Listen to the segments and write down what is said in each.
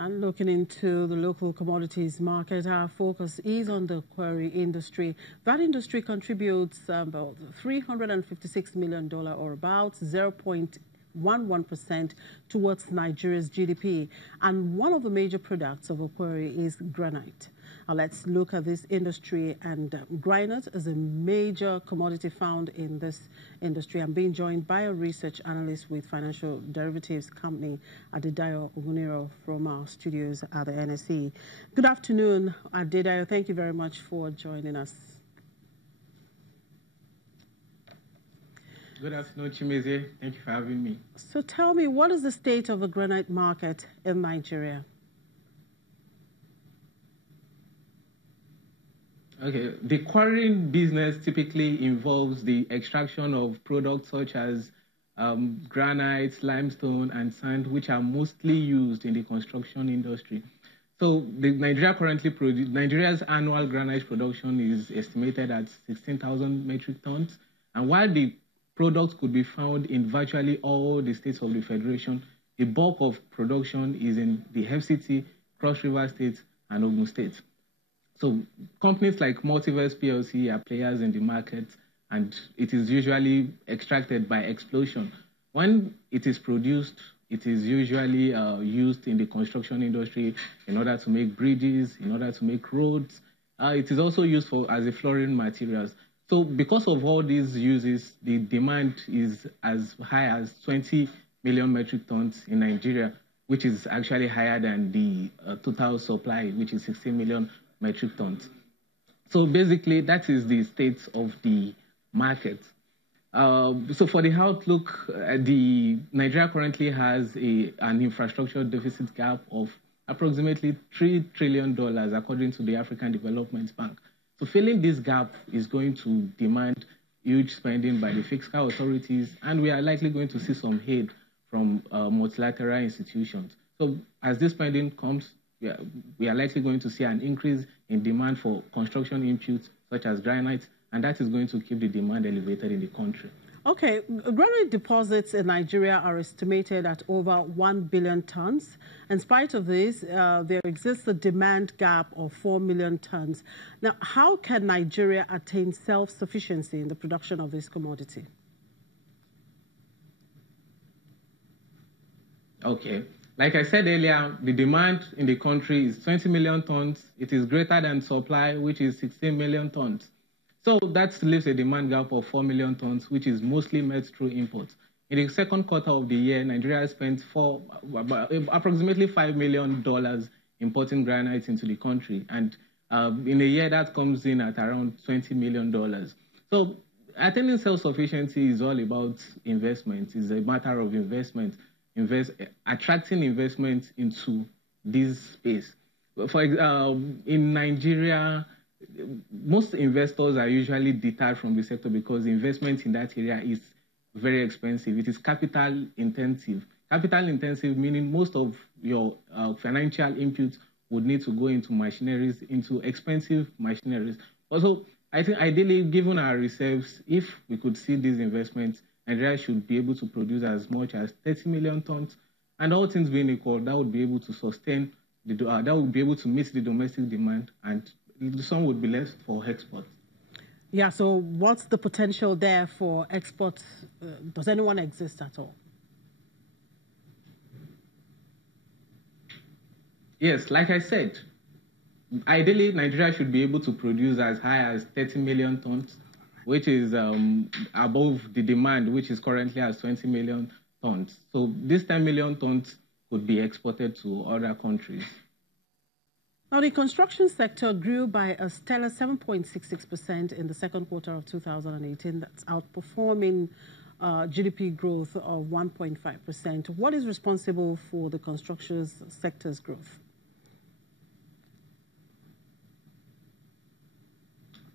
And looking into the local commodities market, our focus is on the quarry industry. That industry contributes about $356 million or about 0.11% towards Nigeria's GDP. And one of the major products of a quarry is granite. Let's look at this industry, and granite is a major commodity found in this industry. I'm being joined by a research analyst with financial derivatives company, Adedayo Oguniro, from our studios at the NSE. Good afternoon, Adedayo. Thank you very much for joining us. Good afternoon, Chimeze. Thank you for having me. So tell me, what is the state of the granite market in Nigeria? Okay, the quarrying business typically involves the extraction of products such as granite, limestone, and sand, which are mostly used in the construction industry. So Nigeria's annual granite production is estimated at 16,000 metric tons. And while the products could be found in virtually all the states of the Federation, the bulk of production is in the FCT, Cross River State, and Ogun State. So companies like Multiverse PLC are players in the market, and it is usually extracted by explosion. When it is produced, it is usually used in the construction industry in order to make bridges, in order to make roads. It is also used as a flooring materials. So because of all these uses, the demand is as high as 20 million metric tons in Nigeria, which is actually higher than the total supply, which is 16 million metric tons. So basically, that is the state of the market. So for the outlook, Nigeria currently has an infrastructure deficit gap of approximately $3 trillion, according to the African Development Bank. So filling this gap is going to demand huge spending by the fiscal authorities, and we are likely going to see some aid from multilateral institutions. So as this spending comes, we are likely going to see an increase in demand for construction inputs such as granite, and that is going to keep the demand elevated in the country. Okay, granite deposits in Nigeria are estimated at over 1 billion tons. In spite of this, there exists a demand gap of 4 million tons. Now, how can Nigeria attain self-sufficiency in the production of this commodity? Okay. Like I said earlier, the demand in the country is 20 million tons. It is greater than supply, which is 16 million tons. So that leaves a demand gap of 4 million tons, which is mostly met through imports. In the second quarter of the year, Nigeria spent approximately $5 million importing granite into the country. And in a year, that comes in at around $20 million. So attaining self-sufficiency is all about investment. It's a matter of investment. Attracting investment into this space. In Nigeria, most investors are usually deterred from the sector because investment in that area is very expensive. It is capital intensive. Capital intensive meaning most of your financial inputs would need to go into machineries, into expensive machineries. Also, I think ideally, given our reserves, if we could see these investments, Nigeria should be able to produce as much as 30 million tons, and all things being equal, that would be able to sustain that would be able to meet the domestic demand, and some would be left for export. Yeah. So, what's the potential there for export? Does anyone exist at all? Yes, like I said, ideally, Nigeria should be able to produce as high as 30 million tons. Which is above the demand, which is currently at 20 million tons. So this 10 million tons could be exported to other countries. Now, the construction sector grew by a stellar 7.66% in the second quarter of 2018. That's outperforming GDP growth of 1.5%. What is responsible for the construction sector's growth?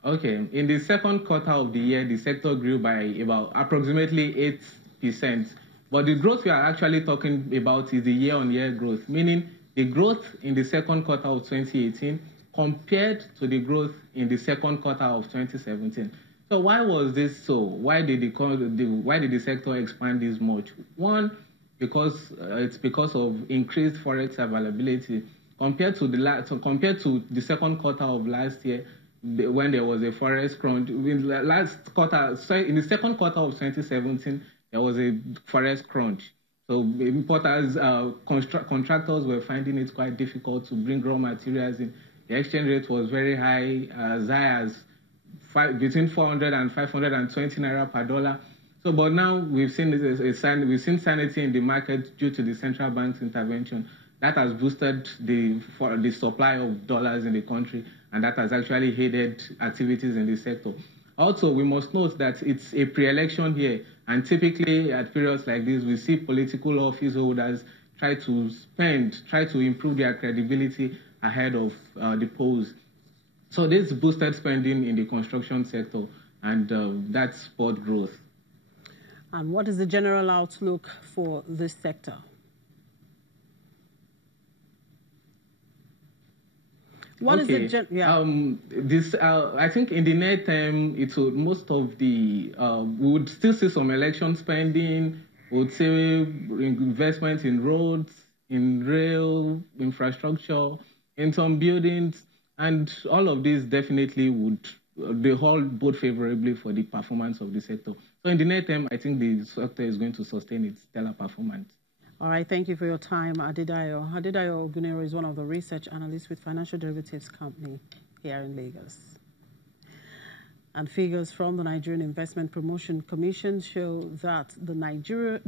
Okay, in the second quarter of the year, the sector grew by about approximately 8%. But the growth we are actually talking about is the year-on-year growth, meaning the growth in the second quarter of 2018 compared to the growth in the second quarter of 2017. So why was this so? Why did the sector expand this much? One, because it's because of increased forex availability compared to the second quarter of last year, when there was a forex crunch. In the second quarter of 2017, there was a forex crunch. So importers, contractors were finding it quite difficult to bring raw materials in. The exchange rate was very high, as high as between 400 and 520 naira per dollar. So, but now we've seen sanity in the market due to the central bank's intervention. That has boosted the supply of dollars in the country, and that has actually aided activities in the sector. Also, we must note that it's a pre-election year, and typically at periods like this, we see political office holders try to improve their credibility ahead of the polls. So this boosted spending in the construction sector, and that spurred growth. And what is the general outlook for this sector? What is the I think in the near term, it would we would still see some election spending. We would see investment in roads, in rail infrastructure, in some buildings, and all of this definitely would bode favorably for the performance of the sector. So in the near term, I think the sector is going to sustain its stellar performance. All right, thank you for your time, Adedayo. Adedayo Ogunero is one of the research analysts with Financial Derivatives Company here in Lagos. And figures from the Nigerian Investment Promotion Commission show that Nigeria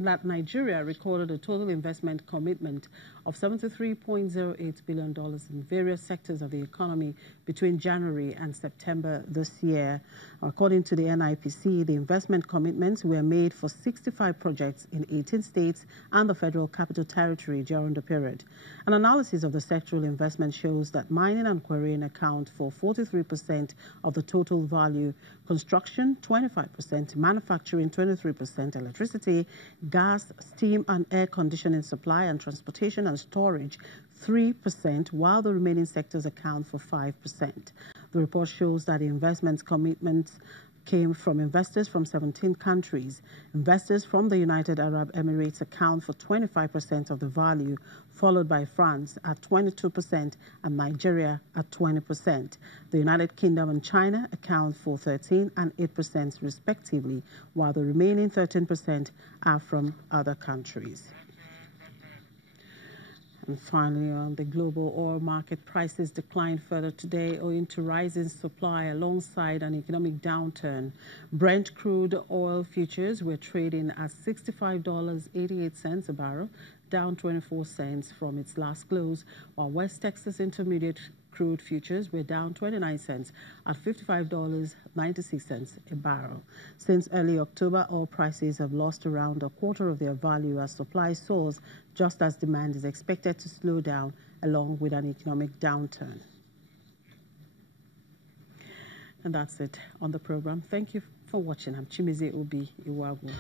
recorded a total investment commitment of $73.08 billion in various sectors of the economy between January and September this year. According to the NIPC, the investment commitments were made for 65 projects in 18 states and the Federal Capital Territory during the period. An analysis of the sectoral investment shows that mining and quarrying account for 43% of the total value, construction 25%, manufacturing 23%, electricity, gas, steam and air conditioning supply, and transportation and storage 3%, while the remaining sectors account for 5%. The report shows that investment commitments came from investors from 17 countries. Investors from the United Arab Emirates account for 25% of the value, followed by France at 22% and Nigeria at 20%. The United Kingdom and China account for 13% and 8% respectively, while the remaining 13% are from other countries. And finally, on the global oil market, prices declined further today owing to rising supply alongside an economic downturn. Brent crude oil futures were trading at $65.88 a barrel, down 24 cents from its last close, while West Texas Intermediate crude futures were down 29 cents at $55.96 a barrel. Since early October, oil prices have lost around a quarter of their value as supply soars, just as demand is expected to slow down along with an economic downturn. And that's it on the program. Thank you for watching. I'm Chimize Obi Iwagu.